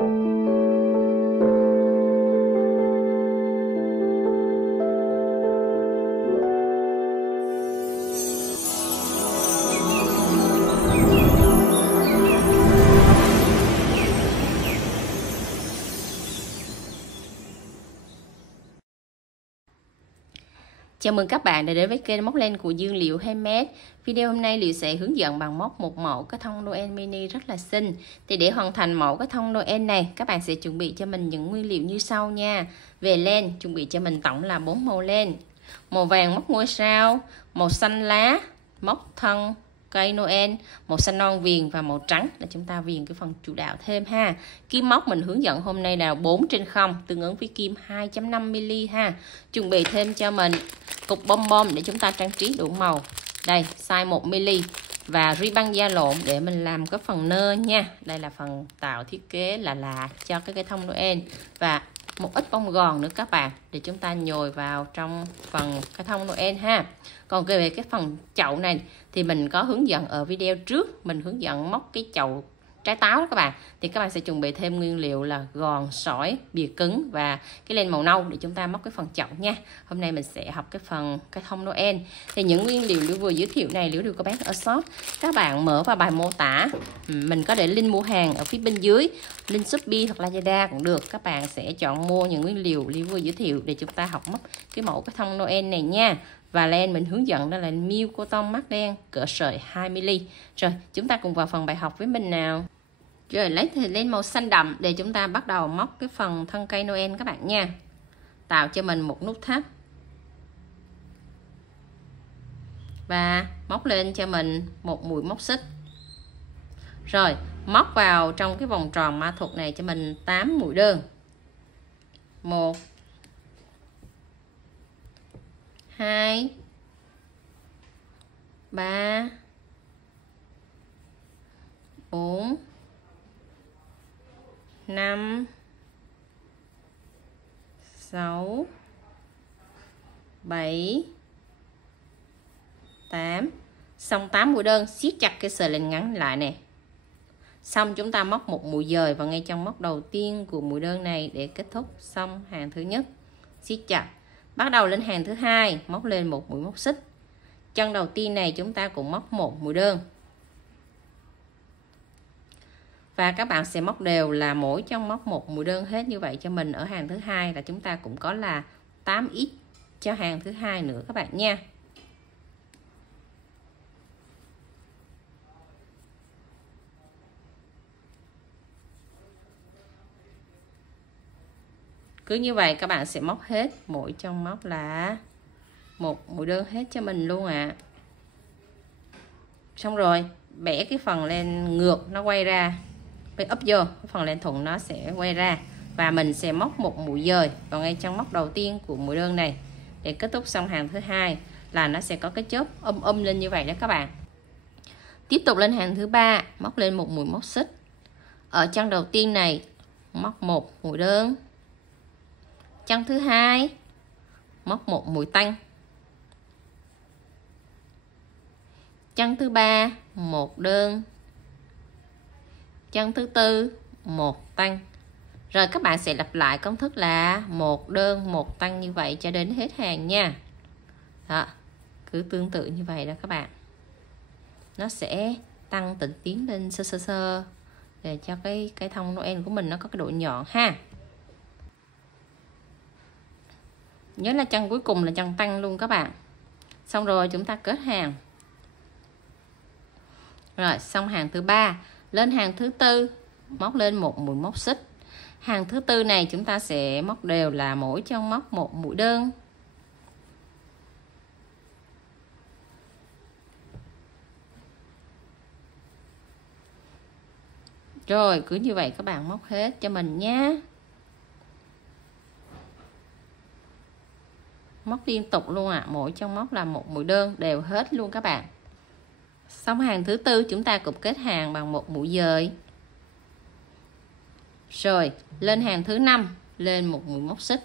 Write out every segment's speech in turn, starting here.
Chào mừng các bạn đã đến với kênh móc len của Dương Liệu Handmade. Video hôm nay Liệu sẽ hướng dẫn bằng móc một mẫu cái thông Noel mini rất là xinh. Thì để hoàn thành mẫu cái thông Noel này, các bạn sẽ chuẩn bị cho mình những nguyên liệu như sau nha. Về len, chuẩn bị cho mình tổng là 4 màu len. Màu vàng móc ngôi sao, màu xanh lá móc thân cây Noel, màu xanh non viền và màu trắng là chúng ta viền cái phần chủ đạo thêm ha. Kim móc mình hướng dẫn hôm nay là 4/0 tương ứng với kim 2.5mm ha. Chuẩn bị thêm cho mình cục bom bom để chúng ta trang trí đủ màu. Đây size 1mm và ri băng da lộn để mình làm cái phần nơ nha. Đây là phần tạo thiết kế là cho cái cây thông Noel và một ít bông gòn nữa các bạn để chúng ta nhồi vào trong phần cây thông Noel ha. Còn về cái phần chậu này thì mình có hướng dẫn ở video trước, mình hướng dẫn móc cái chậu trái táo đó các bạn. Thì các bạn sẽ chuẩn bị thêm nguyên liệu là gòn, sỏi, bìa cứng và cái len màu nâu để chúng ta móc cái phần chậu nha. Hôm nay mình sẽ học cái phần cây thông Noel. Thì những nguyên liệu Liễu vừa giới thiệu này Liễu đều có bán ở shop. Các bạn mở vào bài mô tả, mình có để link mua hàng ở phía bên dưới, link Shopee hoặc Lazada cũng được. Các bạn sẽ chọn mua những nguyên liệu Liễu vừa giới thiệu để chúng ta học móc cái mẫu cây thông Noel này nha. Và len mình hướng dẫn đó là Miu Cotton mắc len cỡ sợi 2mm. Rồi chúng ta cùng vào phần bài học với mình nào. Rồi lấy thì lên màu xanh đậm để chúng ta bắt đầu móc cái phần thân cây Noel các bạn nha. Tạo cho mình một nút thắt và móc lên cho mình một mũi móc xích. Rồi móc vào trong cái vòng tròn ma thuật này cho mình 8 mũi đơn. 1 2 3 4 5 6 7 8. Xong 8 mũi đơn, siết chặt cái sợi len ngắn lại nè. Xong chúng ta móc một mũi dời vào ngay trong móc đầu tiên của mũi đơn này để kết thúc xong hàng thứ nhất. Siết chặt. Bắt đầu lên hàng thứ hai, móc lên một mũi móc xích. Chân đầu tiên này chúng ta cũng móc một mũi đơn. Và các bạn sẽ móc đều là mỗi chân móc một mũi đơn hết như vậy cho mình ở hàng thứ hai, là chúng ta cũng có là 8x cho hàng thứ hai nữa các bạn nha. Cứ như vậy các bạn sẽ móc hết mỗi chân móc là một mũi đơn hết cho mình luôn ạ. Xong rồi bẻ cái phần len ngược nó quay ra, phải úp vô cái phần len thuận nó sẽ quay ra, và mình sẽ móc một mũi dời vào ngay trong móc đầu tiên của mũi đơn này để kết thúc xong hàng thứ hai, là nó sẽ có cái chớp lên như vậy đó các bạn. Tiếp tục lên hàng thứ ba, móc lên một mũi móc xích. Ở chân đầu tiên này móc một mũi đơn. Chân thứ hai móc một mũi tanh. Chân thứ ba một đơn. Chân thứ tư một tanh. Rồi các bạn sẽ lặp lại công thức là một đơn một tanh như vậy cho đến hết hàng nha. Đó, cứ tương tự như vậy đó các bạn. Nó sẽ tăng tịnh tiến lên sơ sơ để cho cái thông Noel của mình nó có cái độ nhọn ha. Nhớ là chân cuối cùng là chân tăng luôn các bạn. Xong rồi chúng ta kết hàng. Rồi xong hàng thứ ba, lên hàng thứ tư móc lên một mũi móc xích. Hàng thứ tư này chúng ta sẽ móc đều là mỗi chân móc một mũi đơn. Rồi cứ như vậy các bạn móc hết cho mình nhé. Móc liên tục luôn ạ, mỗi chân móc là một mũi đơn đều hết luôn các bạn. Xong hàng thứ tư chúng ta cũng kết hàng bằng một mũi dời. Rồi lên hàng thứ năm lên một mũi móc xích.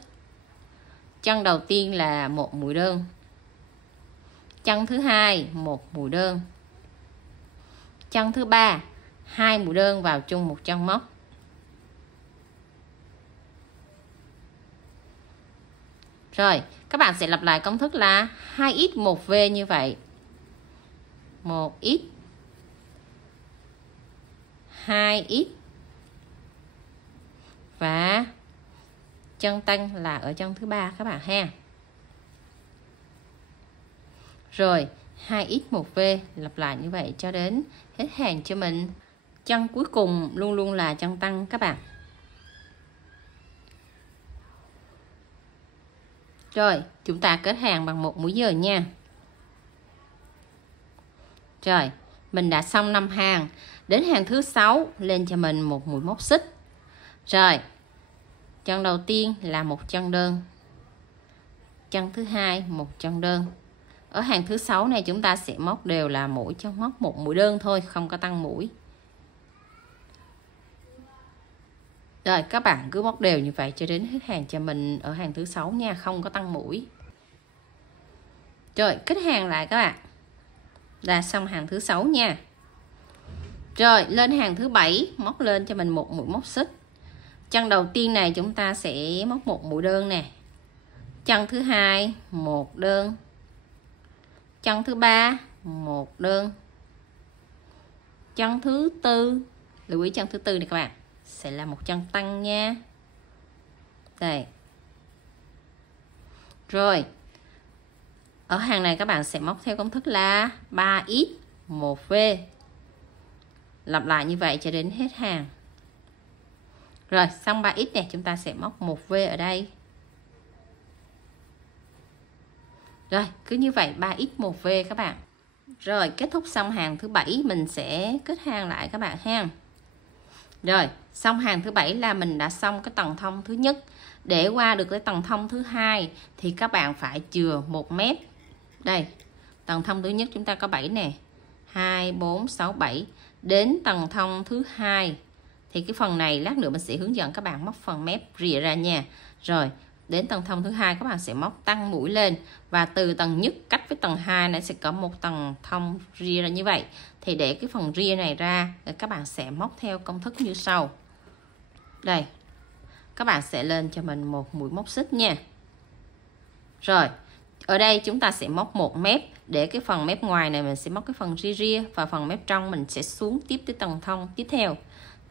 Chân đầu tiên là một mũi đơn. Chân thứ hai một mũi đơn. Chân thứ ba hai mũi đơn vào chung một chân móc. Rồi, các bạn sẽ lặp lại công thức là 2x 1v như vậy. 1x 2x và chân tăng là ở chân thứ ba các bạn ha. Rồi 2x 1v lặp lại như vậy cho đến hết hàng cho mình. Chân cuối cùng luôn luôn là chân tăng các bạn. Rồi chúng ta kết hàng bằng 1 múi giờ nha. Rồi mình đã xong 5 hàng. Đến hàng thứ 6 lên cho mình một mũi móc xích. Rồi chân đầu tiên là một chân đơn, chân thứ hai một chân đơn. Ở hàng thứ 6 này chúng ta sẽ móc đều là mỗi chân móc một mũi đơn thôi, không có tăng mũi. Rồi các bạn cứ móc đều như vậy cho đến hết hàng cho mình ở hàng thứ 6 nha, không có tăng mũi. Rồi kết hàng lại các bạn. Là xong hàng thứ 6 nha. Rồi lên hàng thứ 7 móc lên cho mình một mũi móc xích. Chân đầu tiên này chúng ta sẽ móc một mũi đơn nè. Chân thứ hai một đơn. Chân thứ ba một đơn. Chân thứ tư, lưu ý chân thứ tư này các bạn, sẽ là một chân tăng nha. Đây. Rồi. Ở hàng này các bạn sẽ móc theo công thức là 3x 1v. Lặp lại như vậy cho đến hết hàng. Rồi xong 3x này chúng ta sẽ móc 1v ở đây. Rồi cứ như vậy 3x 1v các bạn. Rồi kết thúc xong hàng thứ 7 mình sẽ kết hàng lại các bạn ha. Rồi xong hàng thứ 7 là mình đã xong cái tầng thông thứ nhất. Để qua được cái tầng thông thứ hai thì các bạn phải chừa 1 mét. Đây tầng thông thứ nhất chúng ta có 7 nè, 2 4 6 7. Đến tầng thông thứ hai thì cái phần này lát nữa mình sẽ hướng dẫn các bạn móc phần mép rìa ra nha. Rồi đến tầng thông thứ hai các bạn sẽ móc tăng mũi lên, và từ tầng nhất cách với tầng 2 này sẽ có một tầng thông rìa ra như vậy. Thì để cái phần rìa này ra các bạn sẽ móc theo công thức như sau. Đây các bạn sẽ lên cho mình một mũi móc xích nha. Rồi ở đây chúng ta sẽ móc 1 mép. Để cái phần mép ngoài này mình sẽ móc cái phần rìa, và phần mép trong mình sẽ xuống tiếp tới tầng thông tiếp theo.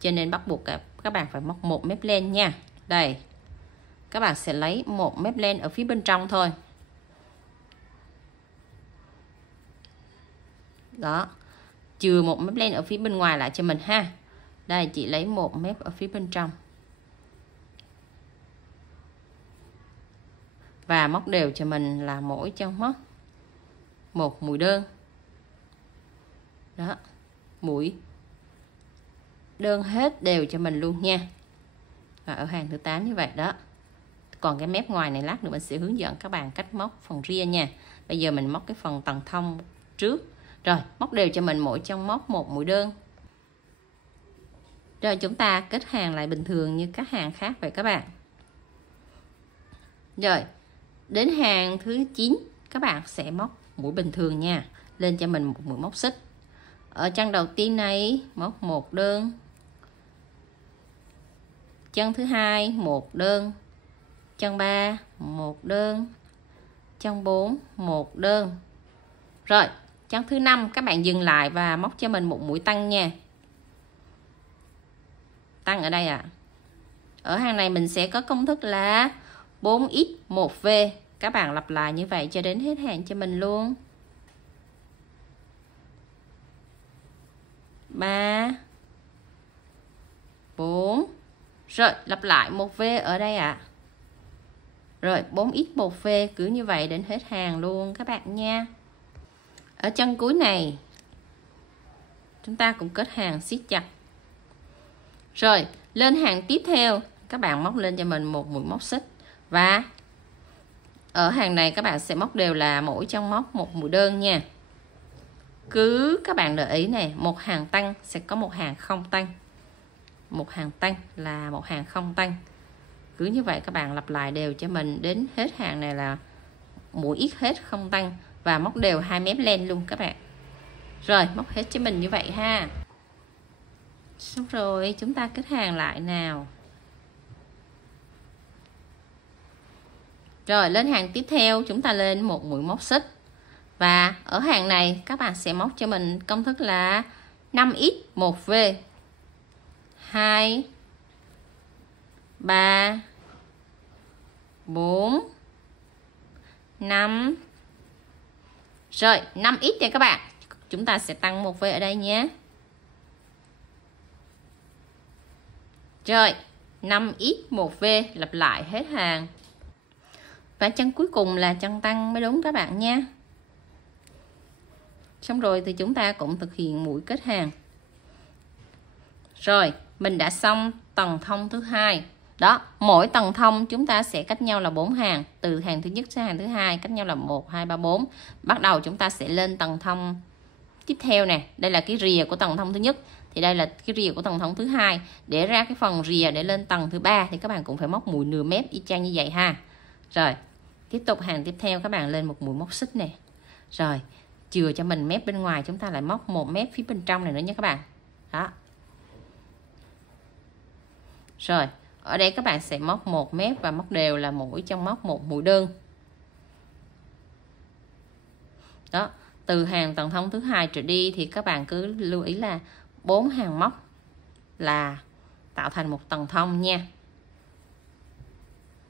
Cho nên bắt buộc các bạn phải móc 1 mép len nha. Đây các bạn sẽ lấy 1 mép len ở phía bên trong thôi. Đó, chừa 1 mép len ở phía bên ngoài lại cho mình ha. Đây chị lấy 1 mép ở phía bên trong. Và móc đều cho mình là mỗi chân móc một mũi đơn. Đó, mũi đơn hết đều cho mình luôn nha. Và ở hàng thứ 8 như vậy đó. Còn cái mép ngoài này lát nữa mình sẽ hướng dẫn các bạn cách móc phần ria nha. Bây giờ mình móc cái phần tầng thông trước. Rồi móc đều cho mình mỗi chân móc một mũi đơn. Rồi chúng ta kết hàng lại bình thường như các hàng khác vậy các bạn. Rồi đến hàng thứ 9 các bạn sẽ móc mũi bình thường nha. Lên cho mình một mũi móc xích. Ở chân đầu tiên này móc một đơn. Chân thứ hai một đơn. Chân 3 một đơn. Chân 4 một đơn. Rồi chân thứ 5 các bạn dừng lại và móc cho mình một mũi tăng nha. Tăng ở đây ạ. Ở hàng này mình sẽ có công thức là 4x 1v. Các bạn lặp lại như vậy cho đến hết hàng cho mình luôn. 3 4. Rồi lặp lại 1v ở đây ạ. Rồi 4x 1v cứ như vậy đến hết hàng luôn các bạn nha. Ở chân cuối này chúng ta cũng kết hàng siết chặt. Rồi lên hàng tiếp theo các bạn móc lên cho mình một mũi móc xích. Và ở hàng này các bạn sẽ móc đều là mỗi chân móc một mũi đơn nha. Cứ các bạn để ý này, một hàng tăng sẽ có một hàng không tăng. Một hàng tăng là một hàng không tăng. Cứ như vậy các bạn lặp lại đều cho mình đến hết hàng này là mũi ít hết không tăng. Và móc đều 2 mép len luôn các bạn. Rồi móc hết cho mình như vậy ha. Xong rồi chúng ta kết hàng lại nào. Rồi lên hàng tiếp theo chúng ta lên một mũi móc xích. Và ở hàng này các bạn sẽ móc cho mình công thức là 5x 1v, 2, 3, 4, 5. Rồi 5x nha các bạn. Chúng ta sẽ tăng 1v ở đây nhé. Rồi 5x 1v lặp lại hết hàng. Và chân cuối cùng là chân tăng mới đúng các bạn nha. Xong rồi thì chúng ta cũng thực hiện mũi kết hàng. Rồi mình đã xong tầng thông thứ hai. Đó, mỗi tầng thông chúng ta sẽ cách nhau là 4 hàng. Từ hàng thứ nhất sang hàng thứ hai cách nhau là 1, 2, 3, 4. Bắt đầu chúng ta sẽ lên tầng thông tiếp theo nè. Đây là cái rìa của tầng thông thứ nhất. Thì đây là cái rìa của tầng thông thứ hai. Để ra cái phần rìa để lên tầng thứ ba thì các bạn cũng phải móc mũi nửa mép y chang như vậy ha. Rồi, tiếp tục hàng tiếp theo các bạn lên một mũi móc xích nè. Rồi, chừa cho mình mép bên ngoài chúng ta lại móc một mép phía bên trong này nữa nha các bạn. Đó. Rồi, ở đây các bạn sẽ móc một mép và móc đều là mỗi trong móc một mũi đơn. Đó, từ hàng tầng thông thứ hai trở đi thì các bạn cứ lưu ý là 4 hàng móc là tạo thành một tầng thông nha.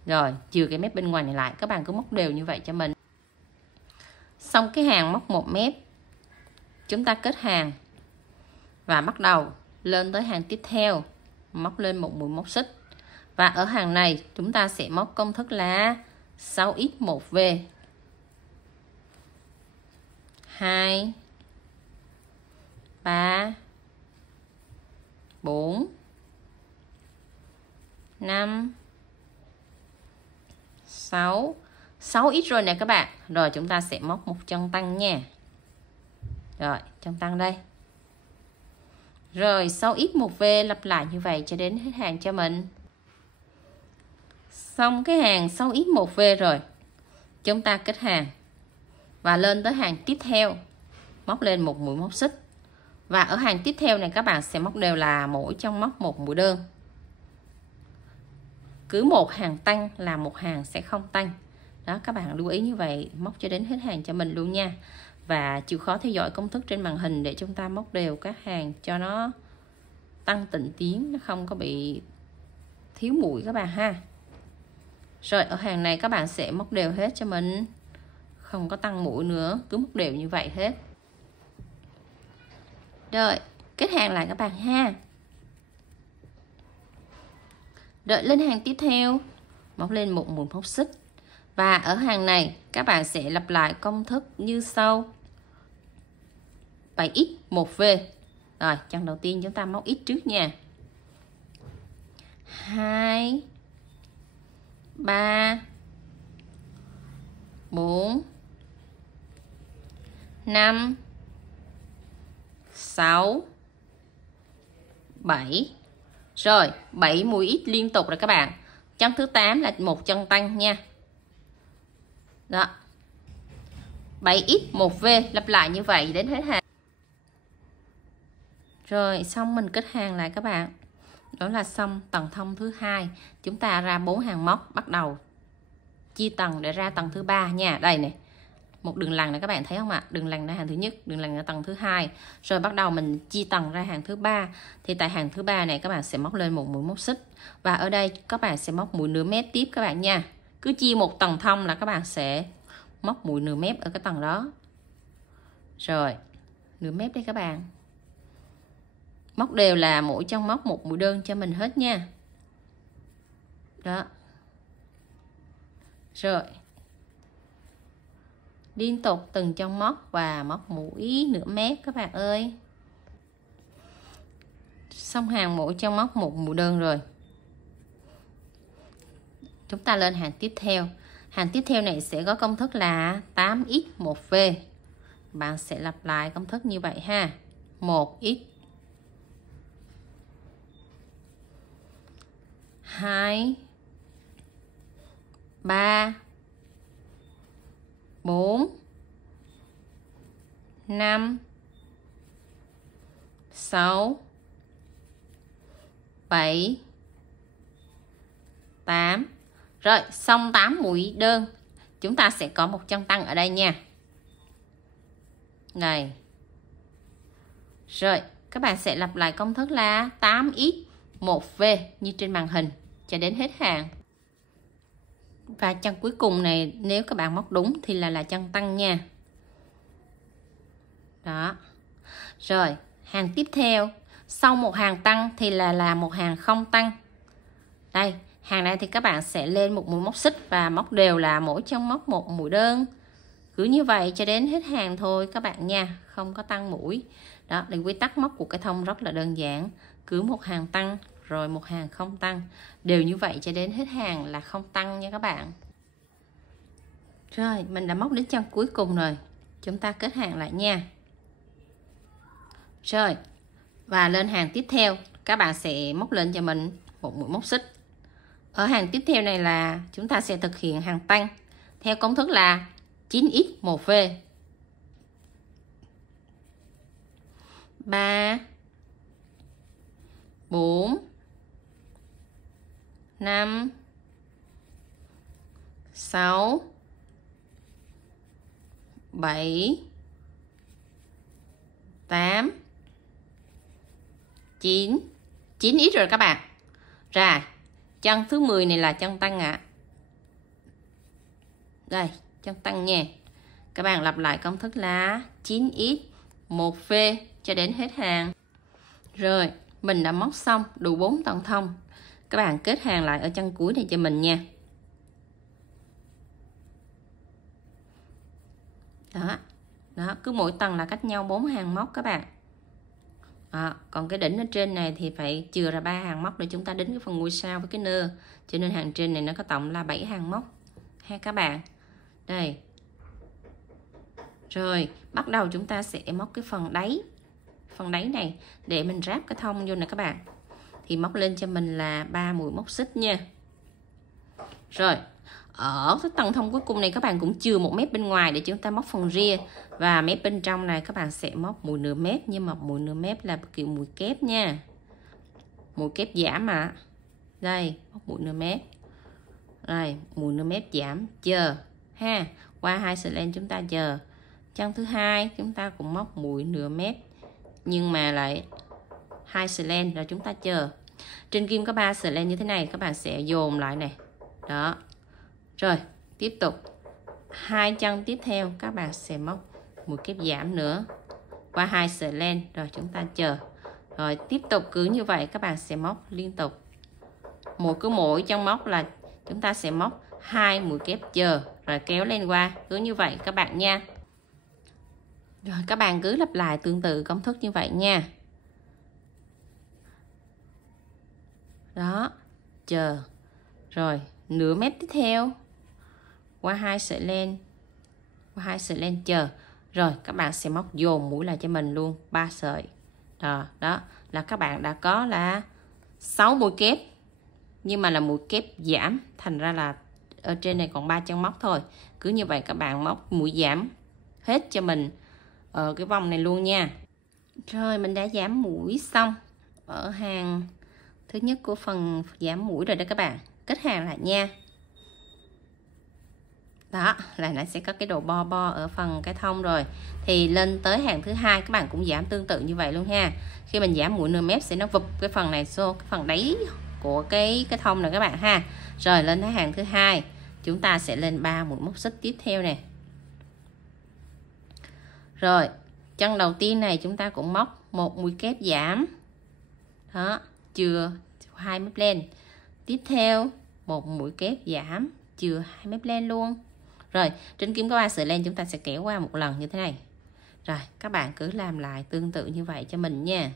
Rồi, chừa cái mép bên ngoài này lại, các bạn cứ móc đều như vậy cho mình. Xong cái hàng móc một mép, chúng ta kết hàng và bắt đầu lên tới hàng tiếp theo, móc lên một mũi móc xích. Và ở hàng này chúng ta sẽ móc công thức là 6x 1v, 2, 3, 4, 5, 6. 6x rồi nè các bạn. Rồi chúng ta sẽ móc một chân tăng nha. Rồi, chân tăng đây. Rồi 6x 1v lặp lại như vậy cho đến hết hàng cho mình. Xong cái hàng 6x 1v rồi, chúng ta kết hàng và lên tới hàng tiếp theo, móc lên một mũi móc xích. Và ở hàng tiếp theo này các bạn sẽ móc đều là mỗi trong móc một mũi đơn. Cứ một hàng tăng là một hàng sẽ không tăng. Đó, các bạn lưu ý như vậy, móc cho đến hết hàng cho mình luôn nha. Và chịu khó theo dõi công thức trên màn hình để chúng ta móc đều các hàng cho nó tăng tịnh tiến, nó không có bị thiếu mũi các bạn ha. Rồi ở hàng này các bạn sẽ móc đều hết cho mình, không có tăng mũi nữa, cứ móc đều như vậy hết. Rồi kết hàng lại các bạn ha. Đợi lên hàng tiếp theo, móc lên một mũi móc xích. Và ở hàng này các bạn sẽ lặp lại công thức như sau: 7x 1v. Rồi chân đầu tiên chúng ta móc x trước nha. 2, 3, 4, 5, 6, 7. Rồi 7 mũi x liên tục rồi các bạn. Chân thứ 8 là một chân tăng nha. Đó, 7x 1v lặp lại như vậy đến hết hàng. Rồi xong mình kết hàng lại các bạn. Đó là xong tầng thông thứ hai. Chúng ta ra 4 hàng móc, bắt đầu chia tầng để ra tầng thứ ba nha. Đây này, một đường lằn này các bạn thấy không ạ? Đường lằn ra hàng thứ nhất, đường lằn ra tầng thứ hai. Rồi bắt đầu mình chia tầng ra hàng thứ ba. Thì tại hàng thứ ba này các bạn sẽ móc lên một mũi móc xích. Và ở đây các bạn sẽ móc mũi nửa mép tiếp các bạn nha. Cứ chia một tầng thông là các bạn sẽ móc mũi nửa mép ở cái tầng đó. Rồi nửa mép đây các bạn. Móc đều là mỗi trong móc một mũi đơn cho mình hết nha. Đó. Rồi liên tục từng trong móc và móc mũi nửa mép các bạn ơi. Xong hàng mỗi trong móc một mũi đơn rồi, chúng ta lên hàng tiếp theo. Hàng tiếp theo này sẽ có công thức là 8x 1v. Bạn sẽ lặp lại công thức như vậy ha. 1x, 2, 3, 4, 5, 6, 7, 8. Rồi, xong 8 mũi đơn, chúng ta sẽ có một chân tăng ở đây nha. Này. Rồi, các bạn sẽ lặp lại công thức là 8x 1v như trên màn hình cho đến hết hàng. Và chân cuối cùng này nếu các bạn móc đúng thì là chân tăng nha. Đó. Rồi, hàng tiếp theo, sau một hàng tăng thì là một hàng không tăng. Đây, hàng này thì các bạn sẽ lên một mũi móc xích và móc đều là mỗi chân móc một mũi đơn. Cứ như vậy cho đến hết hàng thôi các bạn nha, không có tăng mũi. Đó, thì quy tắc móc của cây thông rất là đơn giản, cứ một hàng tăng rồi một hàng không tăng, đều như vậy cho đến hết hàng là không tăng nha các bạn. Rồi, mình đã móc đến chân cuối cùng rồi, chúng ta kết hàng lại nha. Rồi, và lên hàng tiếp theo, các bạn sẽ móc lên cho mình một mũi móc xích. Ở hàng tiếp theo này là chúng ta sẽ thực hiện hàng tăng theo công thức là 9x 1v. 3 4 5 6 7 8 9 9x rồi các bạn. Ra chân thứ 10 này là chân tăng ạ. Đây, chân tăng nha. Các bạn lặp lại công thức là 9x 1v cho đến hết hàng. Rồi, mình đã móc xong đủ 4 tầng thông. Các bạn kết hàng lại ở chân cuối này cho mình nha. Đó. Đó, cứ mỗi tầng là cách nhau 4 hàng móc các bạn. Còn cái đỉnh ở trên này thì phải chừa ra 3 hàng móc để chúng ta đính cái phần ngôi sao với cái nơ. Cho nên hàng trên này nó có tổng là 7 hàng móc ha các bạn. Đây. Rồi, bắt đầu chúng ta sẽ móc cái phần đáy. Phần đáy này để mình ráp cái thông vô nè các bạn. Thì móc lên cho mình là 3 mũi móc xích nha. Rồi, ở cái tầng thông cuối cùng này các bạn cũng chừa một mép bên ngoài để chúng ta móc phần ria. Và mép bên trong này các bạn sẽ móc mũi nửa mép, nhưng mà mũi nửa mép là kiểu mũi kép nha. Mũi kép giảm ạ. Đây, móc mũi nửa mép. Rồi, mũi nửa mép giảm, chờ ha. Qua 2 sợi len chúng ta chờ. Chân thứ hai chúng ta cũng móc mũi nửa mép, nhưng mà lại 2 sợi len rồi chúng ta chờ. Trên kim có 3 sợi len như thế này, các bạn sẽ dồn lại này. Đó. Rồi, tiếp tục 2 chân tiếp theo các bạn sẽ móc mũi kép giảm nữa. Qua 2 sợi len rồi chúng ta chờ. Rồi tiếp tục cứ như vậy các bạn sẽ móc liên tục. Mỗi chân móc là chúng ta sẽ móc 2 mũi kép chờ rồi kéo lên qua, cứ như vậy các bạn nha. Rồi các bạn cứ lặp lại tương tự công thức như vậy nha. Đó, chờ. Rồi, nửa mép tiếp theo. Qua 2 sợi len. Qua 2 sợi len chờ. Rồi các bạn sẽ móc dồn mũi lại cho mình luôn 3 sợi. Đó là các bạn đã có là 6 mũi kép. Nhưng mà là mũi kép giảm, thành ra là ở trên này còn 3 chân móc thôi. Cứ như vậy các bạn móc mũi giảm hết cho mình ở cái vòng này luôn nha. Rồi mình đã giảm mũi xong ở hàng thứ nhất của phần giảm mũi rồi đó các bạn. Kết hàng lại nha. Đó là nó sẽ có cái độ bo ở phần cái thông rồi. Thì lên tới hàng thứ hai các bạn cũng giảm tương tự như vậy luôn ha. Khi mình giảm mũi nửa mép sẽ nó vụp cái phần này vô cái phần đáy của cái thông này các bạn ha. Rồi lên tới hàng thứ hai chúng ta sẽ lên 3 mũi móc xích tiếp theo nè. Rồi chân đầu tiên này chúng ta cũng móc một mũi kép giảm. Đó, chừa 2 mép len. Tiếp theo một mũi kép giảm, chừa 2 mép len luôn. Rồi trên kim có 3 sợi len chúng ta sẽ kéo qua một lần như thế này. Rồi các bạn cứ làm lại tương tự như vậy cho mình nha.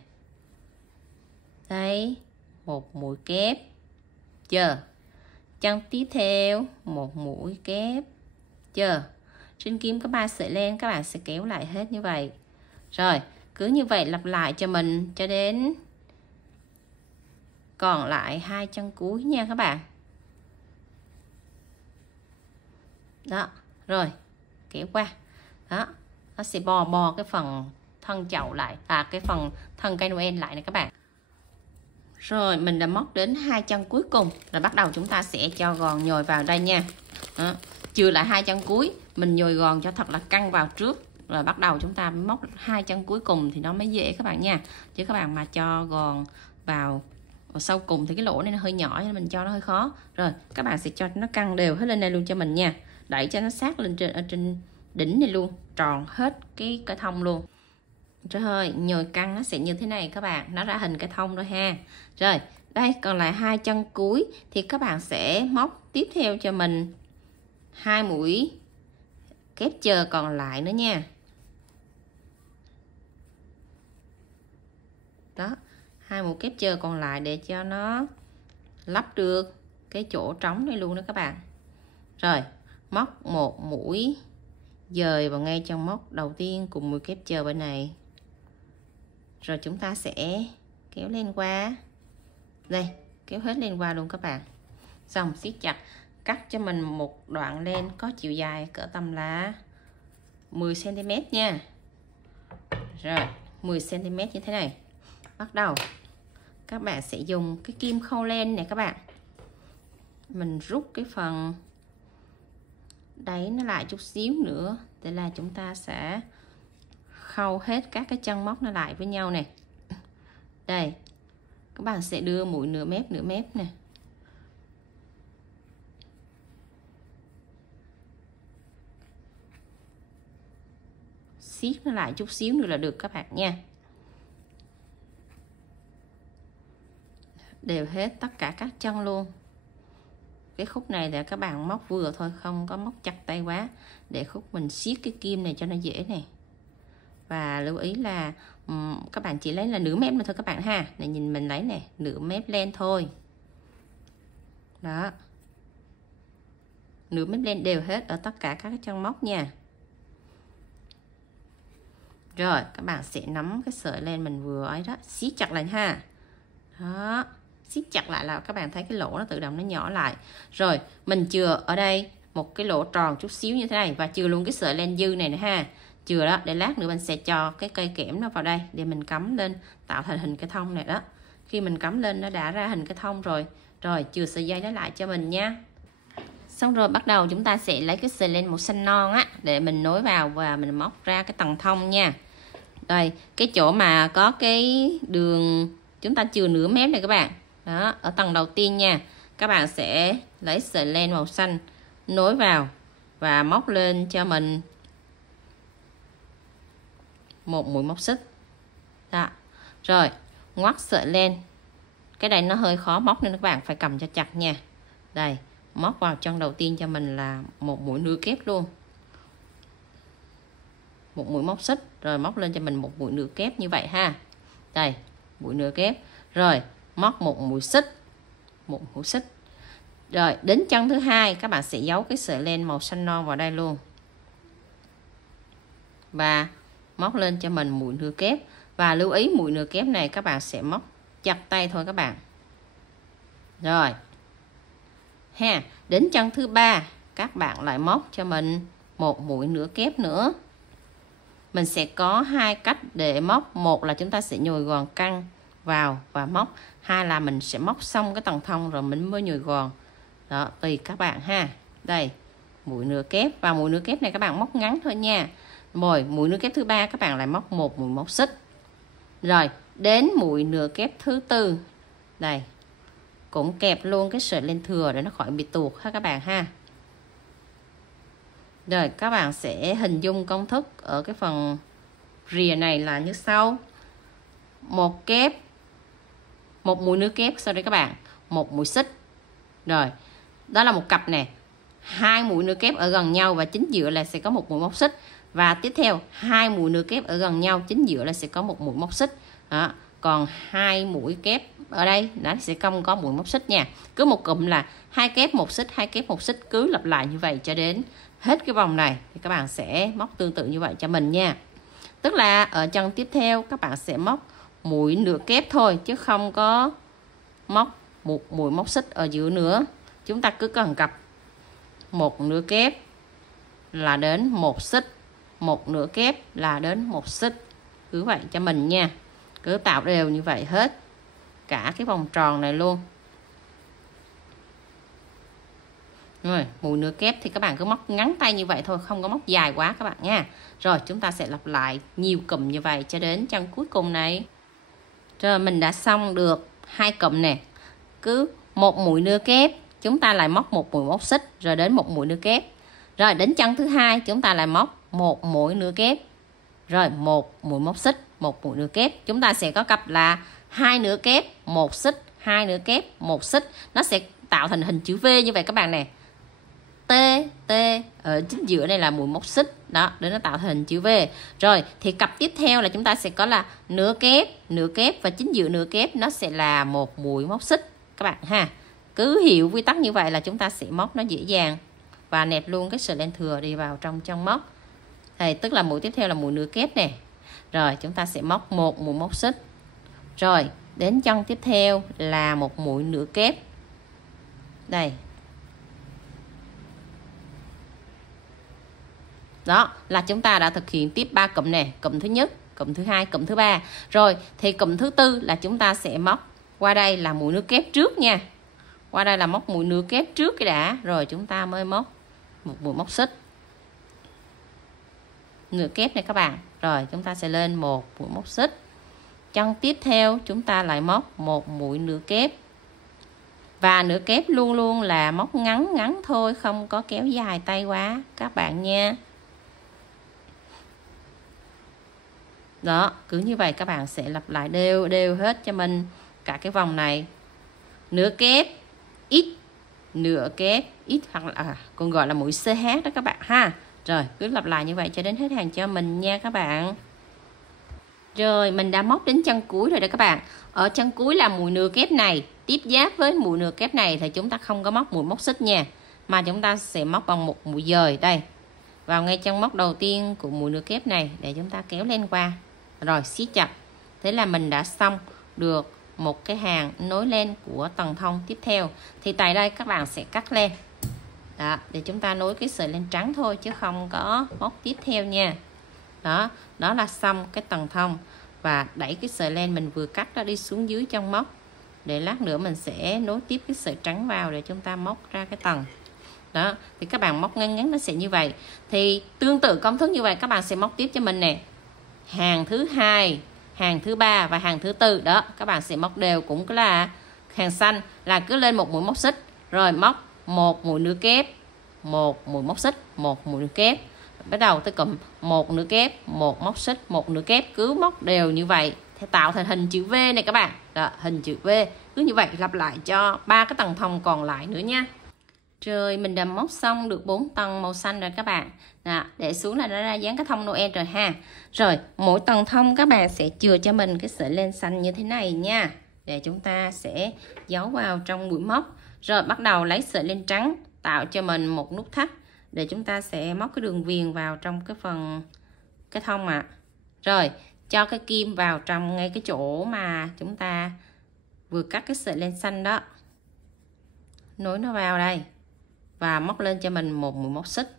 Đây, một mũi kép, chờ. Chân tiếp theo một mũi kép, chờ. Trên kim có 3 sợi len các bạn sẽ kéo lại hết như vậy. Rồi cứ như vậy lặp lại cho mình cho đến còn lại 2 chân cuối nha các bạn. Đó, rồi kéo qua. Đó, nó sẽ bo cái phần thân chậu lại, cái phần thân cây Noel lại này các bạn. Rồi mình đã móc đến 2 chân cuối cùng, rồi bắt đầu chúng ta sẽ cho gòn nhồi vào đây nha. Đó. Chừa lại 2 chân cuối, mình nhồi gòn cho thật là căng vào trước, rồi bắt đầu chúng ta móc 2 chân cuối cùng thì nó mới dễ các bạn nha. Chứ các bạn mà cho gòn vào sau cùng thì cái lỗ này nó hơi nhỏ nên mình cho nó hơi khó. Rồi các bạn sẽ cho nó căng đều hết lên đây luôn cho mình nha, đẩy cho nó sát lên trên, ở trên đỉnh này luôn, tròn hết cái thông luôn. Rồi nhồi căng nó sẽ như thế này các bạn, nó ra hình cái thông rồi ha. Rồi đây còn lại 2 chân cuối thì các bạn sẽ móc tiếp theo cho mình 2 mũi kép chờ còn lại nữa nha. Đó, 2 mũi kép chờ còn lại để cho nó lắp được cái chỗ trống này luôn đó các bạn. Rồi móc một mũi dời vào ngay trong móc đầu tiên cùng mũi kép chờ bên này, rồi chúng ta sẽ kéo lên qua đây, kéo hết lên qua luôn các bạn. Xong siết chặt, cắt cho mình một đoạn len có chiều dài cỡ tầm là 10 cm nha. Rồi 10 cm như thế này. Bắt đầu các bạn sẽ dùng cái kim khâu len này các bạn, mình rút cái phần đáy nó lại chút xíu nữa, để là chúng ta sẽ khâu hết các cái chân móc nó lại với nhau này. Đây các bạn sẽ đưa mũi nửa mép nè, siết nó lại chút xíu nữa là được các bạn nha. Đều hết tất cả các chân luôn. Cái khúc này là các bạn móc vừa thôi, không có móc chặt tay quá, để khúc mình siết cái kim này cho nó dễ này. Và lưu ý là các bạn chỉ lấy là nửa mép mà thôi các bạn ha. Này nhìn mình lấy nè, nửa mép len thôi. Đó, nửa mép len đều hết ở tất cả các chân móc nha. Rồi các bạn sẽ nắm cái sợi len mình vừa ấy đó, siết chặt lại ha. Đó, siết chặt lại là các bạn thấy cái lỗ nó tự động nó nhỏ lại. Rồi mình chừa ở đây một cái lỗ tròn chút xíu như thế này, và chừa luôn cái sợi len dư này nè ha. Chừa đó, để lát nữa mình sẽ cho cái cây kẽm nó vào đây để mình cắm lên, tạo thành hình cái thông này đó. Khi mình cắm lên nó đã ra hình cái thông rồi. Rồi chừa sợi dây đó lại cho mình nha. Xong rồi bắt đầu chúng ta sẽ lấy cái sợi len màu xanh non á để mình nối vào và mình móc ra cái tầng thông nha. Đây, cái chỗ mà có cái đường chúng ta chừa nửa mép này các bạn. Đó, ở tầng đầu tiên nha. Các bạn sẽ lấy sợi len màu xanh nối vào và móc lên cho mình một mũi móc xích. Đó. Rồi, ngoắt sợi len. Cái này nó hơi khó móc nên các bạn phải cầm cho chặt nha. Đây, móc vào chân đầu tiên cho mình là một mũi nửa kép luôn. Một mũi móc xích, rồi móc lên cho mình một mũi nửa kép như vậy ha. Đây, mũi nửa kép. Rồi, móc một mũi xích. Một mũi xích. Rồi, đến chân thứ hai các bạn sẽ giấu cái sợi len màu xanh non vào đây luôn. Và móc lên cho mình mũi nửa kép. Và lưu ý mũi nửa kép này các bạn sẽ móc chặt tay thôi các bạn. Rồi. Ha, đến chân thứ ba các bạn lại móc cho mình một mũi nửa kép nữa. Mình sẽ có hai cách để móc. Một là chúng ta sẽ nhồi gòn căng vào và móc. Hai là mình sẽ móc xong cái tầng thông rồi mình mới nhồi gòn. Đó, tùy các bạn ha. Đây, mũi nửa kép. Và mũi nửa kép này các bạn móc ngắn thôi nha. Rồi, mũi nửa kép thứ ba các bạn lại móc một mũi móc xích. Rồi, đến mũi nửa kép thứ tư. Đây, cũng kẹp luôn cái sợi len thừa để nó khỏi bị tuột ha các bạn ha. Rồi các bạn sẽ hình dung công thức ở cái phần rìa này là như sau. Một kép, một mũi nửa kép, sau đây các bạn, một mũi xích. Rồi, đó là một cặp nè. Hai mũi nửa kép ở gần nhau và chính giữa là sẽ có một mũi móc xích. Và tiếp theo, hai mũi nửa kép ở gần nhau, chính giữa là sẽ có một mũi móc xích. Đó, còn hai mũi kép ở đây nó sẽ không có mũi móc xích nha. Cứ một cụm là hai kép một xích, hai kép một xích, cứ lặp lại như vậy cho đến hết cái vòng này thì các bạn sẽ móc tương tự như vậy cho mình nha. Tức là ở chân tiếp theo các bạn sẽ móc mũi nửa kép thôi chứ không có móc một mũi móc xích ở giữa nữa. Chúng ta cứ cần cặp một nửa kép là đến một xích, một nửa kép là đến một xích, cứ vậy cho mình nha. Cứ tạo đều như vậy hết. cả cái vòng tròn này luôn. Rồi, mũi nửa kép thì các bạn cứ móc ngắn tay như vậy thôi, không có móc dài quá các bạn nha. Rồi, chúng ta sẽ lặp lại nhiều cụm như vậy cho đến chân cuối cùng này. Rồi, mình đã xong được 2 cụm nè. Cứ một mũi nửa kép, chúng ta lại móc một mũi móc xích rồi đến một mũi nửa kép. Rồi, đến chân thứ hai chúng ta lại móc một mũi nửa kép. Rồi, một mũi móc xích, một mũi nửa kép. Chúng ta sẽ có cặp là 2 nửa kép, một xích, 2 nửa kép, một xích. Nó sẽ tạo thành hình chữ V như vậy các bạn nè. T, T, ở chính giữa này là mũi móc xích. Đó, để nó tạo thành hình chữ V. Rồi, thì cặp tiếp theo là chúng ta sẽ có là nửa kép và chính giữa nửa kép nó sẽ là một mũi móc xích các bạn ha. Cứ hiểu quy tắc như vậy là chúng ta sẽ móc nó dễ dàng. Và nẹp luôn cái sợi len thừa đi vào trong chân móc. Thì tức là mũi tiếp theo là mũi nửa kép nè. Rồi, chúng ta sẽ móc một mũi móc xích. Rồi, đến chân tiếp theo là một mũi nửa kép. Đây. Đó là chúng ta đã thực hiện tiếp 3 cụm nè, cụm thứ nhất, cụm thứ hai, cụm thứ ba. Rồi thì cụm thứ tư là chúng ta sẽ móc qua đây là mũi nửa kép trước nha. Qua đây là móc mũi nửa kép trước cái đã, rồi chúng ta mới móc một mũi móc xích. Nửa kép này các bạn. Rồi chúng ta sẽ lên một mũi móc xích. Chân tiếp theo chúng ta lại móc một mũi nửa kép. Và nửa kép luôn luôn là móc ngắn ngắn thôi, không có kéo dài tay quá các bạn nha. Đó, cứ như vậy các bạn sẽ lặp lại đều đều hết cho mình cả cái vòng này. Nửa kép ít, nửa kép ít, hoặc là còn gọi là mũi CH đó các bạn ha. Rồi, cứ lặp lại như vậy cho đến hết hàng cho mình nha các bạn. Rồi, mình đã móc đến chân cuối rồi đó các bạn. Ở chân cuối là mũi nửa kép này tiếp giáp với mũi nửa kép này thì chúng ta không có móc mũi móc xích nha, mà chúng ta sẽ móc bằng một mũi dời đây vào ngay chân móc đầu tiên của mũi nửa kép này để chúng ta kéo lên qua. Rồi siết chặt. Thế là mình đã xong được một cái hàng nối len của tầng thông tiếp theo. Thì tại đây các bạn sẽ cắt len. Đó, để chúng ta nối cái sợi len trắng thôi chứ không có móc tiếp theo nha. Đó, đó là xong cái tầng thông. Và đẩy cái sợi len mình vừa cắt đó đi xuống dưới trong móc. Để lát nữa mình sẽ nối tiếp cái sợi trắng vào để chúng ta móc ra cái tầng. Đó, thì các bạn móc ngắn ngắn nó sẽ như vậy. Thì tương tự công thức như vậy các bạn sẽ móc tiếp cho mình nè. Hàng thứ hai, hàng thứ ba và hàng thứ tư. Đó, các bạn sẽ móc đều cũng là hàng xanh là cứ lên một mũi móc xích, rồi móc một mũi nửa kép, một mũi móc xích, một mũi nửa kép. Bắt đầu tới cụm một nửa kép, một móc xích, một nửa kép, cứ móc đều như vậy thì tạo thành hình chữ V này các bạn. Đó, hình chữ V. Cứ như vậy lặp lại cho 3 cái tầng thông còn lại nữa nha. Rồi mình đã móc xong được 4 tầng màu xanh rồi các bạn. Đó, để xuống là nó ra dáng cái thông Noel rồi ha. Rồi mỗi tầng thông các bạn sẽ chừa cho mình cái sợi len xanh như thế này nha. Để chúng ta sẽ giấu vào trong mũi móc. Rồi bắt đầu lấy sợi len trắng tạo cho mình một nút thắt. Để chúng ta sẽ móc cái đường viền vào trong cái phần cái thông ạ. Rồi cho cái kim vào trong ngay cái chỗ mà chúng ta vừa cắt cái sợi len xanh đó. Nối nó vào đây. Và móc lên cho mình một mũi móc xích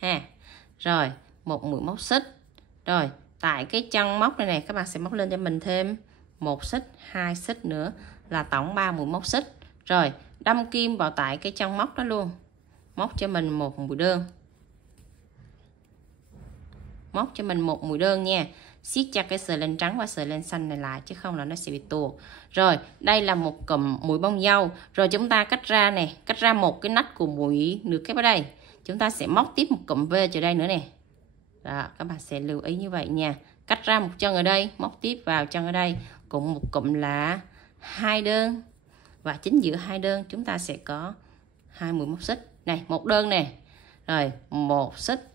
ha. Rồi một mũi móc xích. Rồi tại cái chân móc này này các bạn sẽ móc lên cho mình thêm một xích, hai xích nữa là tổng 3 mũi móc xích. Rồi đâm kim vào tại cái chân móc đó luôn. Móc cho mình một mũi đơn. Móc cho mình một mũi đơn nha. Siết chặt cái sợi len trắng và sợi len xanh này lại chứ không là nó sẽ bị tuột. Rồi đây là một cụm mũi bông dâu. Rồi chúng ta cắt ra nè, cắt ra một cái nách của mũi nửa kép ở đây. Chúng ta sẽ móc tiếp một cụm V ở đây nữa nè. Đó, các bạn sẽ lưu ý như vậy nha. Cắt ra một chân ở đây, móc tiếp vào chân ở đây, cũng một cụm là 2 đơn. Và chính giữa 2 đơn chúng ta sẽ có 2 mũi móc xích. Này, một đơn nè. Rồi, một xích,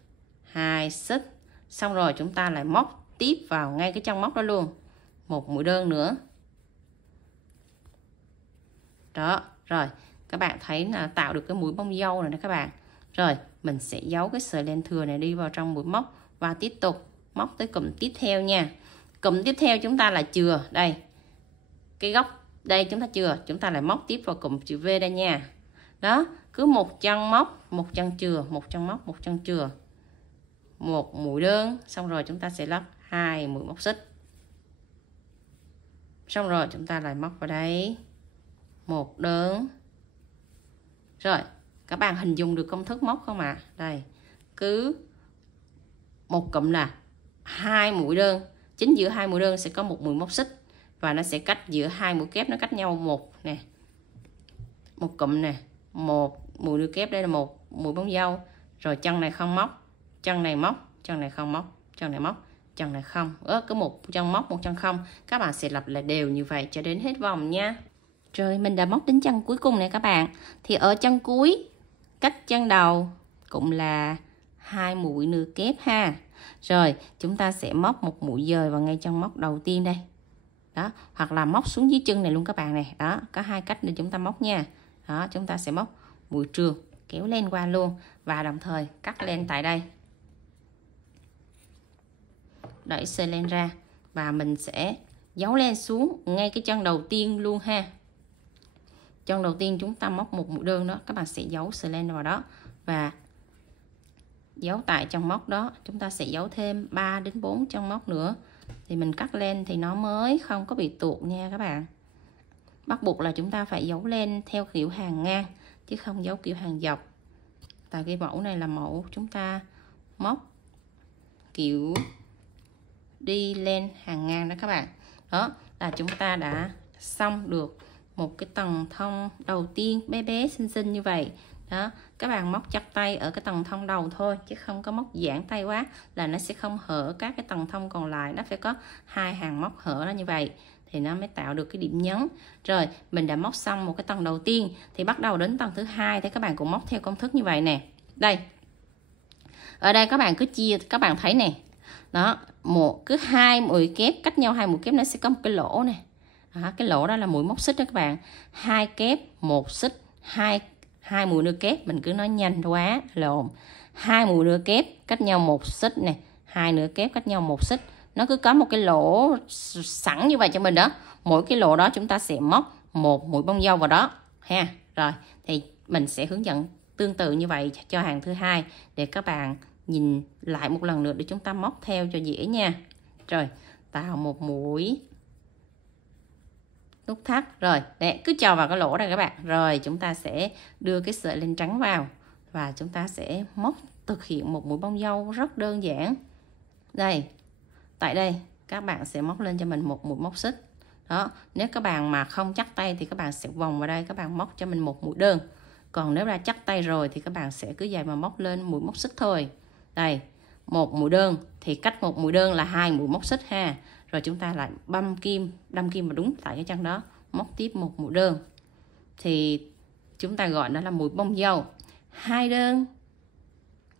2 xích. Xong rồi chúng ta lại móc tiếp vào ngay cái chân móc đó luôn. Một mũi đơn nữa. Đó, rồi các bạn thấy là tạo được cái mũi bông dâu rồi đó các bạn. Rồi, mình sẽ giấu cái sợi len thừa này đi vào trong mũi móc và tiếp tục móc tới cụm tiếp theo nha. Cụm tiếp theo chúng ta là chừa đây. Cái góc đây chúng ta chừa, chúng ta lại móc tiếp vào cụm chữ V đây nha. Đó, cứ một chân móc, một chân chừa, một chân móc, một chân chừa. Một mũi đơn, xong rồi chúng ta sẽ lắp 2 mũi móc xích. Xong rồi chúng ta lại móc vào đây một đơn. Rồi các bạn hình dung được công thức móc không ạ? Đây, cứ một cụm là 2 mũi đơn, chính giữa 2 mũi đơn sẽ có một mũi móc xích, và nó sẽ cách giữa 2 mũi kép, nó cách nhau một nè, một cụm nè, một mũi đưa kép, đây là một mũi bông dâu. Rồi chân này không móc, chân này móc, chân này không móc, chân này móc, chân này không, có một chân móc một chân không. Các bạn sẽ lặp lại đều như vậy cho đến hết vòng nha. Rồi mình đã móc đến chân cuối cùng này các bạn. Thì ở chân cuối cách chân đầu cũng là 2 mũi nửa kép ha. Rồi chúng ta sẽ móc một mũi dời vào ngay chân móc đầu tiên đây. Đó, hoặc là móc xuống dưới chân này luôn các bạn này. Đó, có hai cách để chúng ta móc nha. Đó, chúng ta sẽ móc mũi trường kéo lên qua luôn, và đồng thời cắt lên tại đây. Đẩy sợi len ra và mình sẽ giấu len xuống ngay cái chân đầu tiên luôn ha. Chân đầu tiên chúng ta móc một mũi đơn đó, các bạn sẽ giấu sợi len vào đó và giấu tại chân móc đó. Chúng ta sẽ giấu thêm 3 đến 4 chân móc nữa thì mình cắt len thì nó mới không có bị tuột nha các bạn. Bắt buộc là chúng ta phải giấu len theo kiểu hàng ngang chứ không giấu kiểu hàng dọc. Tại cái mẫu này là mẫu chúng ta móc kiểu đi len hàng ngang đó các bạn. Đó là chúng ta đã xong được một cái tầng thông đầu tiên bé bé xinh xinh như vậy. Đó, các bạn móc chặt tay ở cái tầng thông đầu thôi chứ không có móc giãn tay quá là nó sẽ không hở các cái tầng thông còn lại. Nó phải có 2 hàng móc hở nó như vậy thì nó mới tạo được cái điểm nhấn. Rồi mình đã móc xong một cái tầng đầu tiên thì bắt đầu đến tầng thứ hai thì các bạn cũng móc theo công thức như vậy nè. Đây, ở đây các bạn cứ chia, các bạn thấy nè, đó, cứ 2 mũi kép cách nhau 2 mũi kép nó sẽ có một cái lỗ này. Đó, cái lỗ đó là mũi móc xích đó các bạn. 2 kép 1 xích, 2 mũi nửa kép, mình cứ nói nhanh quá lộn. 2 mũi nửa kép cách nhau 1 xích này, 2 nửa kép cách nhau 1 xích. Nó cứ có một cái lỗ sẵn như vậy cho mình đó. Mỗi cái lỗ đó chúng ta sẽ móc một mũi bông dâu vào đó ha. Rồi thì mình sẽ hướng dẫn tương tự như vậy cho hàng thứ hai để các bạn nhìn lại một lần nữa để chúng ta móc theo cho dễ nha. Rồi tạo một mũi nút thắt, rồi để cứ cho vào cái lỗ này các bạn. Rồi chúng ta sẽ đưa cái sợi len trắng vào và chúng ta sẽ móc thực hiện một mũi bông dâu rất đơn giản. Đây, tại đây các bạn sẽ móc lên cho mình một mũi móc xích. Đó, nếu các bạn mà không chắc tay thì các bạn sẽ vòng vào đây, các bạn móc cho mình một mũi đơn. Còn nếu đã chắc tay rồi thì các bạn sẽ cứ vậy mà móc lên mũi móc xích thôi. Đây, một mũi đơn thì cách một mũi đơn là 2 mũi móc xích ha. Rồi chúng ta lại đâm kim vào đúng tại cái chân đó, móc tiếp một mũi đơn. Thì chúng ta gọi đó là mũi bông dâu. 2 đơn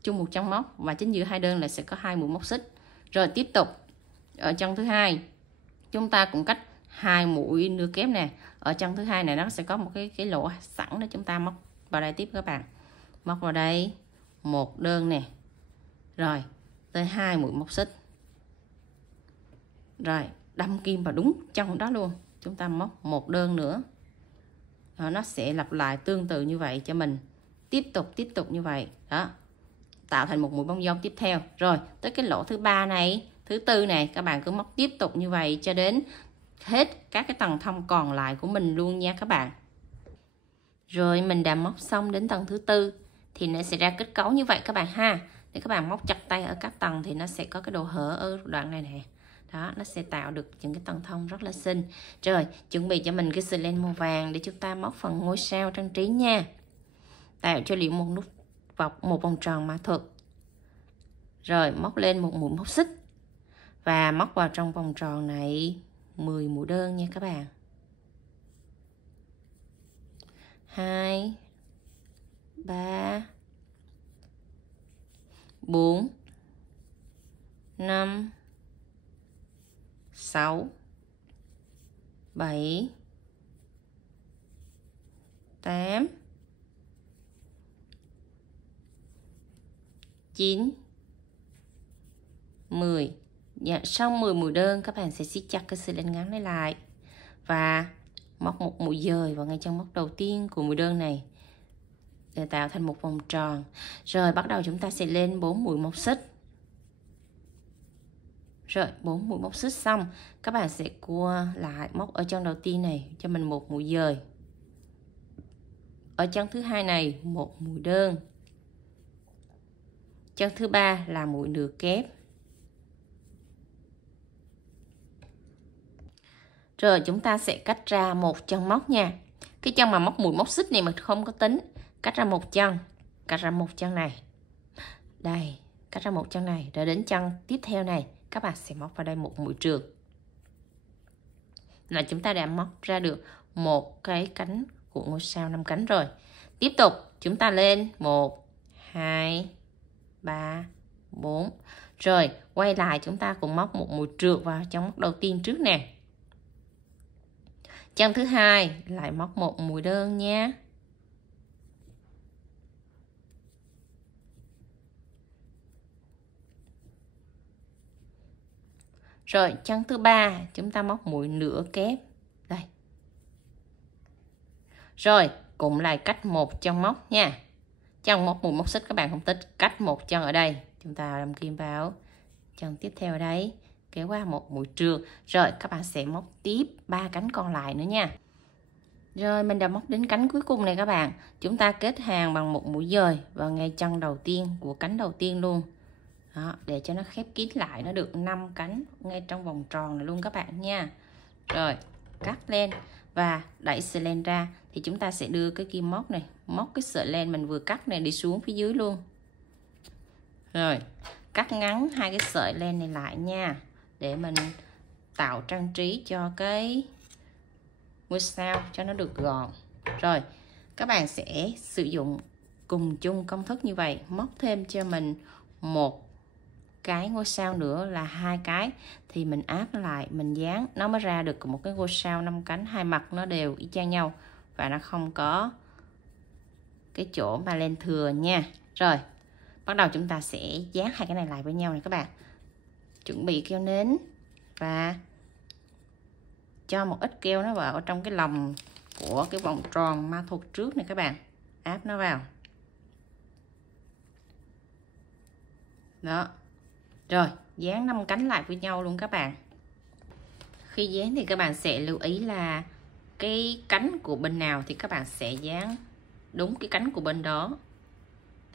chung một chân móc và chính giữa 2 đơn là sẽ có 2 mũi móc xích. Rồi tiếp tục ở chân thứ hai chúng ta cũng cách 2 mũi nửa kép nè. Ở chân thứ hai này nó sẽ có một cái lỗ sẵn để chúng ta móc vào đây tiếp các bạn. Móc vào đây một đơn nè. Rồi tới 2 mũi móc xích. Rồi đâm kim vào đúng chân đó luôn. Chúng ta móc một đơn nữa. Đó, nó sẽ lặp lại tương tự như vậy cho mình. Tiếp tục như vậy. Đó. Tạo thành một mũi bông dâu tiếp theo. Rồi tới cái lỗ thứ ba này, thứ tư này, các bạn cứ móc tiếp tục như vậy cho đến hết các cái tầng thông còn lại của mình luôn nha các bạn. Rồi mình đã móc xong đến tầng thứ tư thì nó sẽ ra kết cấu như vậy các bạn ha. Để các bạn móc chặt tay ở các tầng thì nó sẽ có cái độ hở ở đoạn này nè. Đó, nó sẽ tạo được những cái tầng thông rất là xinh. Rồi, chuẩn bị cho mình cái sợi len màu vàng để chúng ta móc phần ngôi sao trang trí nha. Tạo cho Liễu một nút một vòng tròn mã thuật. Rồi, móc lên một mũi móc xích và móc vào trong vòng tròn này 10 mũi đơn nha các bạn. 2 3 4 5 6 7 8 9 10. Dạ, xong 10 mũi đơn các bạn sẽ siết chặt cái sợi len ngắn này lại và móc một mũi dời vào ngay trong móc đầu tiên của mũi đơn này để tạo thành một vòng tròn. Rồi bắt đầu chúng ta sẽ lên 4 mũi móc xích. Rồi 4 mũi móc xích xong, các bạn sẽ cua lại móc ở chân đầu tiên này cho mình một mũi dời. Ở chân thứ hai này một mũi đơn. Chân thứ ba là mũi nửa kép. Rồi chúng ta sẽ cách ra một chân móc nha. Cái chân mà móc mũi móc xích này mình không có tính, cách ra một chân, cách ra một chân này. Đây, cách ra một chân này, rồi đến chân tiếp theo này các bạn sẽ móc vào đây một mũi trượt. Là chúng ta đã móc ra được một cái cánh của ngôi sao 5 cánh rồi. Tiếp tục chúng ta lên 1 2 3 4. Rồi quay lại chúng ta cùng móc một mũi trượt vào chân móc đầu tiên trước nè. Chân thứ hai lại móc một mũi đơn nha. Rồi chân thứ ba chúng ta móc mũi nửa kép đây. Rồi cũng lại cách một chân móc nha. Chân móc mũi móc xích các bạn không tích, cách một chân ở đây, chúng ta đâm kim vào chân tiếp theo ở đây, kéo qua một mũi trượt. Rồi các bạn sẽ móc tiếp 3 cánh còn lại nữa nha. Rồi mình đã móc đến cánh cuối cùng này các bạn. Chúng ta kết hàng bằng một mũi dời vào ngay chân đầu tiên của cánh đầu tiên luôn. Đó, để cho nó khép kín lại, nó được 5 cánh ngay trong vòng tròn này luôn các bạn nha. Rồi cắt lên và đẩy sợi len ra thì chúng ta sẽ đưa cái kim móc này, móc cái sợi len mình vừa cắt này đi xuống phía dưới luôn. Rồi cắt ngắn hai cái sợi len này lại nha, để mình tạo trang trí cho cái ngôi sao cho nó được gọn. Rồi các bạn sẽ sử dụng cùng chung công thức như vậy, móc thêm cho mình một cái ngôi sao nữa là 2 cái thì mình áp nó lại, mình dán nó mới ra được một cái ngôi sao 5 cánh, hai mặt nó đều y chang nhau và nó không có cái chỗ mà len thừa nha. Rồi bắt đầu chúng ta sẽ dán hai cái này lại với nhau này các bạn. Chuẩn bị keo nến và cho một ít keo nó vào trong cái lòng của cái vòng tròn ma thuật trước này các bạn, áp nó vào. Đó. Rồi dán 5 cánh lại với nhau luôn các bạn. Khi dán thì các bạn sẽ lưu ý là cái cánh của bên nào thì các bạn sẽ dán đúng cái cánh của bên đó,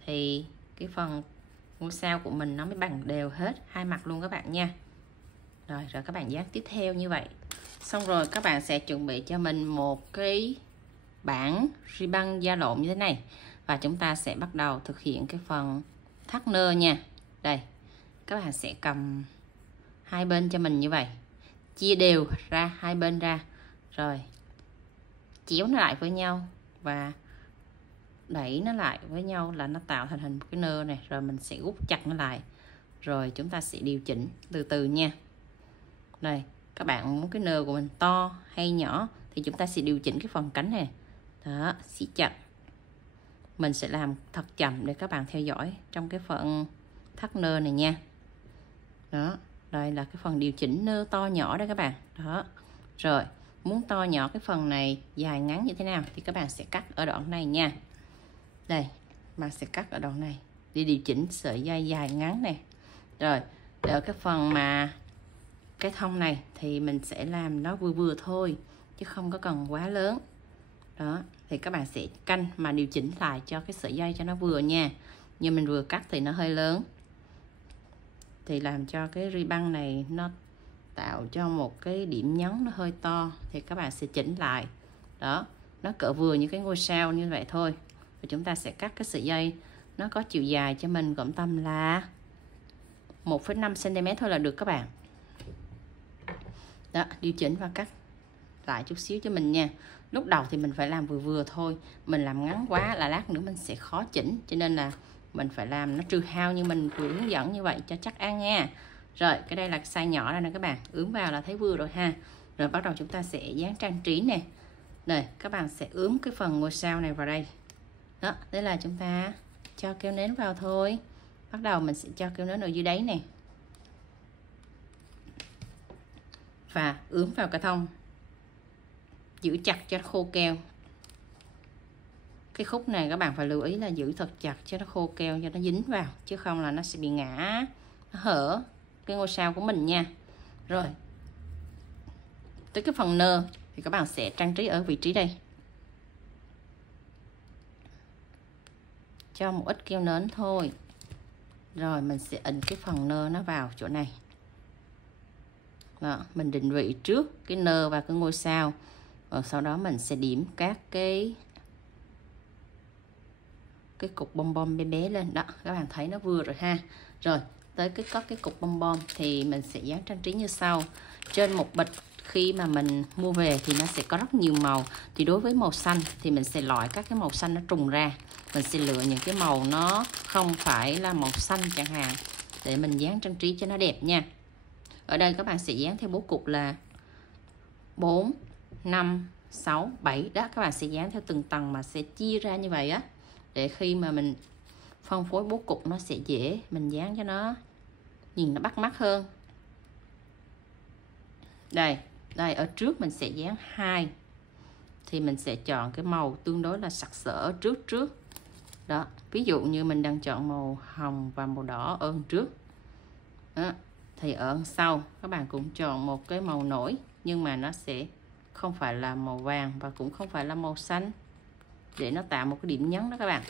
thì cái phần ngôi sao của mình nó mới bằng đều hết hai mặt luôn các bạn nha. Rồi các bạn dán tiếp theo như vậy. Xong rồi các bạn sẽ chuẩn bị cho mình một cái bảng ribbon da lộn như thế này, và chúng ta sẽ bắt đầu thực hiện cái phần thắt nơ nha. Đây, các bạn sẽ cầm hai bên cho mình như vậy, chia đều ra hai bên ra, rồi chéo nó lại với nhau và đẩy nó lại với nhau là nó tạo thành hình một cái nơ này. Rồi mình sẽ gút chặt nó lại, rồi chúng ta sẽ điều chỉnh từ từ nha. Đây, các bạn muốn cái nơ của mình to hay nhỏ thì chúng ta sẽ điều chỉnh cái phần cánh này. Đó, siết chặt. Mình sẽ làm thật chậm để các bạn theo dõi trong cái phần thắt nơ này nha. Đó, đây là cái phần điều chỉnh nơ to nhỏ đó các bạn. Đó. Rồi, muốn to nhỏ cái phần này dài ngắn như thế nào thì các bạn sẽ cắt ở đoạn này nha. Đây, bạn sẽ cắt ở đoạn này để điều chỉnh sợi dây dài ngắn này. Rồi, ở cái phần mà cái thông này thì mình sẽ làm nó vừa vừa thôi, chứ không có cần quá lớn. Đó, thì các bạn sẽ canh mà điều chỉnh lại cho cái sợi dây cho nó vừa nha. Như mình vừa cắt thì nó hơi lớn, thì làm cho cái ribbon này nó tạo cho một cái điểm nhấn nó hơi to, thì các bạn sẽ chỉnh lại. Đó, nó cỡ vừa như cái ngôi sao như vậy thôi. Và chúng ta sẽ cắt cái sợi dây nó có chiều dài cho mình cộng tầm là 1,5 cm thôi là được các bạn. Đó, điều chỉnh và cắt lại chút xíu cho mình nha. Lúc đầu thì mình phải làm vừa vừa thôi, mình làm ngắn quá là lát nữa mình sẽ khó chỉnh, cho nên là mình phải làm nó trừ hao như mình vừa hướng dẫn như vậy cho chắc ăn nha. Rồi cái đây là cái size nhỏ đây nè các bạn, ướm vào là thấy vừa rồi ha. Rồi bắt đầu chúng ta sẽ dán trang trí nè. Đây, các bạn sẽ ướm cái phần ngôi sao này vào đây. Đó, đây là chúng ta cho keo nến vào thôi. Bắt đầu mình sẽ cho keo nến ở dưới đáy này và ướm vào cái thông, giữ chặt cho nó khô keo. Cái khúc này các bạn phải lưu ý là giữ thật chặt cho nó khô keo, cho nó dính vào, chứ không là nó sẽ bị ngã, nó hở cái ngôi sao của mình nha. Rồi tới cái phần nơ thì các bạn sẽ trang trí ở vị trí đây, cho một ít keo nến thôi. Rồi mình sẽ ấn cái phần nơ nó vào chỗ này. Đó, mình định vị trước cái nơ và cái ngôi sao, rồi sau đó mình sẽ điểm các cái cục bom bom bé bé lên. Đó, các bạn thấy nó vừa rồi ha. Rồi tới có cái cục bom bom thì mình sẽ dán trang trí như sau. Trên một bịch khi mà mình mua về thì nó sẽ có rất nhiều màu, thì đối với màu xanh thì mình sẽ loại các cái màu xanh nó trùng ra, mình sẽ lựa những cái màu nó không phải là màu xanh chẳng hạn, để mình dán trang trí cho nó đẹp nha. Ở đây các bạn sẽ dán theo bố cục là 4, 5, 6, 7. Đó, các bạn sẽ dán theo từng tầng mà sẽ chia ra như vậy á, để khi mà mình phân phối bố cục nó sẽ dễ, mình dán cho nó nhìn nó bắt mắt hơn. Đây ở trước mình sẽ dán 2, thì mình sẽ chọn cái màu tương đối là sặc sỡ trước. Đó, ví dụ như mình đang chọn màu hồng và màu đỏ ở trước. Đó, thì ở sau các bạn cũng chọn một cái màu nổi, nhưng mà nó sẽ không phải là màu vàng và cũng không phải là màu xanh, để nó tạo một cái điểm nhấn đó các bạn.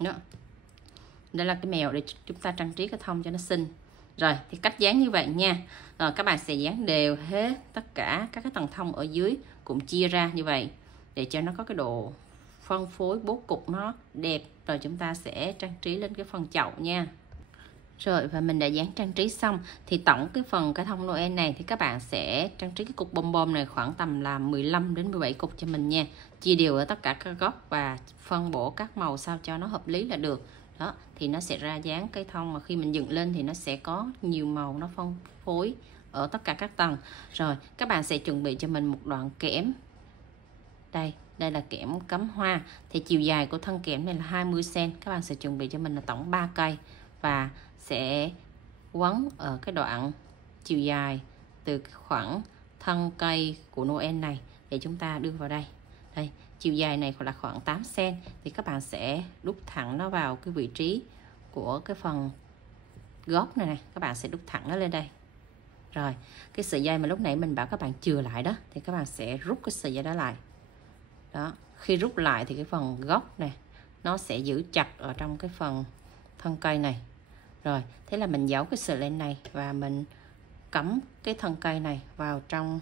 Đó, đây là cái mèo để chúng ta trang trí cái thông cho nó xinh. Rồi thì cách dán như vậy nha. Rồi các bạn sẽ dán đều hết tất cả các cái tầng thông ở dưới, cũng chia ra như vậy để cho nó có cái độ phân phối bố cục nó đẹp. Rồi chúng ta sẽ trang trí lên cái phần chậu nha. Rồi và mình đã dán trang trí xong thì tổng cái phần cái thông Noel này thì các bạn sẽ trang trí cái cục bom bom này khoảng tầm là 15 đến 17 cục cho mình nha. Chia đều ở tất cả các góc và phân bổ các màu sao cho nó hợp lý là được. Đó, thì nó sẽ ra dáng cây thông mà khi mình dựng lên thì nó sẽ có nhiều màu nó phân phối ở tất cả các tầng. Rồi các bạn sẽ chuẩn bị cho mình một đoạn kẽm. Đây là kẽm cắm hoa. Thì chiều dài của thân kẽm này là 20 cm. Các bạn sẽ chuẩn bị cho mình là tổng 3 cây và sẽ quấn ở cái đoạn chiều dài từ khoảng thân cây của Noel này để chúng ta đưa vào đây. Đây, chiều dài này là khoảng 8 cm, thì các bạn sẽ đút thẳng nó vào cái vị trí của cái phần gốc này, các bạn sẽ đút thẳng nó lên đây. Rồi cái sợi dây mà lúc nãy mình bảo các bạn chừa lại đó, thì các bạn sẽ rút cái sợi dây đó lại. Đó, khi rút lại thì cái phần gốc này nó sẽ giữ chặt ở trong cái phần thân cây này. Rồi thế là mình giấu cái sợi lên này và mình cắm cái thân cây này vào trong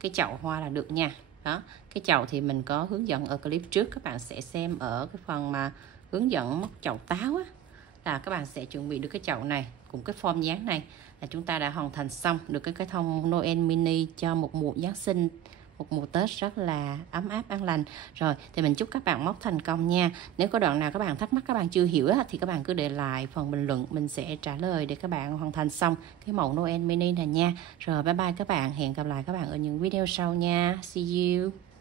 cái chậu hoa là được nha. Đó, cái chậu thì mình có hướng dẫn ở clip trước, các bạn sẽ xem ở cái phần mà hướng dẫn móc chậu táo á, là các bạn sẽ chuẩn bị được cái chậu này cùng cái form dáng này là chúng ta đã hoàn thành xong được cái thông Noel mini cho một mùa Giáng sinh, một mùa Tết rất là ấm áp an lành. Rồi thì mình chúc các bạn móc thành công nha. Nếu có đoạn nào các bạn thắc mắc, các bạn chưa hiểu thì các bạn cứ để lại phần bình luận, mình sẽ trả lời để các bạn hoàn thành xong cái mẫu Noel mini này nha. Rồi bye bye các bạn, hẹn gặp lại các bạn ở những video sau nha. See you.